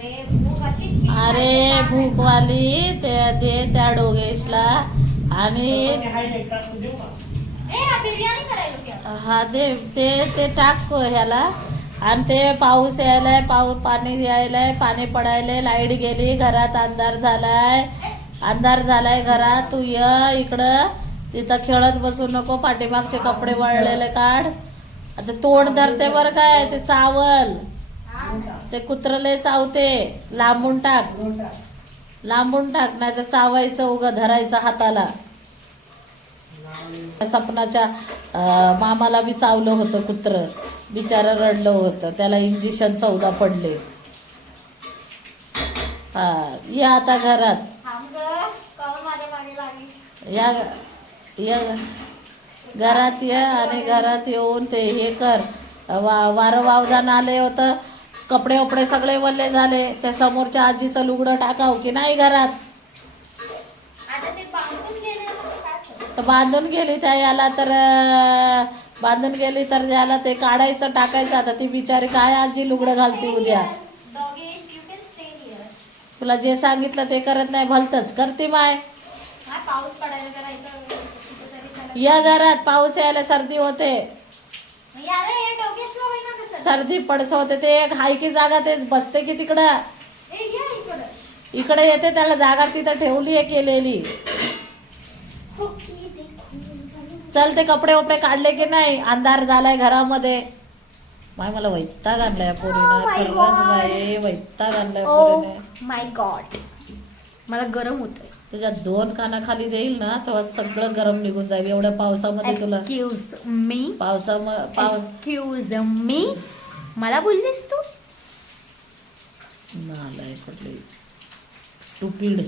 अरे भूकवाली ते दे त्या डोगेशला आणि हा दे ते टाक ह्याला. आणि ते पाऊस यायलाय, पाणी यायलाय, पाणी पडायलंय, लाईट गेली, घरात अंधार झालाय घरात. तू ये इकडं, तिथं खेळत बसू नको, पाठीमागचे कपडे वाळलेले काढ. आता तोंड धरते बरं काय, ते चावल, ते कुत्रले चावते. लांबून टाक नाही तर चावायचं उगा, धरायचं हाताला. सपनाच्या मामाला बी चावलं होतं कुत्र, बिचारा रडलं होतं, त्याला इंजेक्शन 14 पडले. हा ये आता घरात या घरात ये. आणि घरात येऊन ते हे कर, वारं वावदान आले होतं, कपडे वपडे सगळे वल्ले झाले. त्या समोरच्या आजीचं लुगडं टाकाव की नाही घरात. तर बांधून गेली त्या याला, तर बांधून गेली तर याला ते काढायचं, टाकायचं. आता ती बिचारी काय आजी लुगडं घालते उद्या. तुला जे सांगितलं ते करत नाही, भलतच करते माय. या घरात, पाऊस यायला सर्दी होते, सर्दी पडस होते. ते एक हाय की जागा, ते बसते की तिकडं, इकडे येते, त्याला जागा तिथं ठेवली आहे केलेली. चल ते कपडे वपडे काढले की नाही, अंधार झालाय घरामध्ये. माय मला वैताग आणलाय पोरीनं, खरंच बाई वैताग आणलाय पोरीने. माय गॉड, मला गरम होतंय. तुझ्या 2 कानाखाली जाईल ना, तेव्हा सगळं गरम निघून जाईल. एवढ्या पावसामध्ये तुला एक्सक्यूज मी, एक्सक्यूज मी, मला बोललीस तू? नालाय कुठली टुपीड.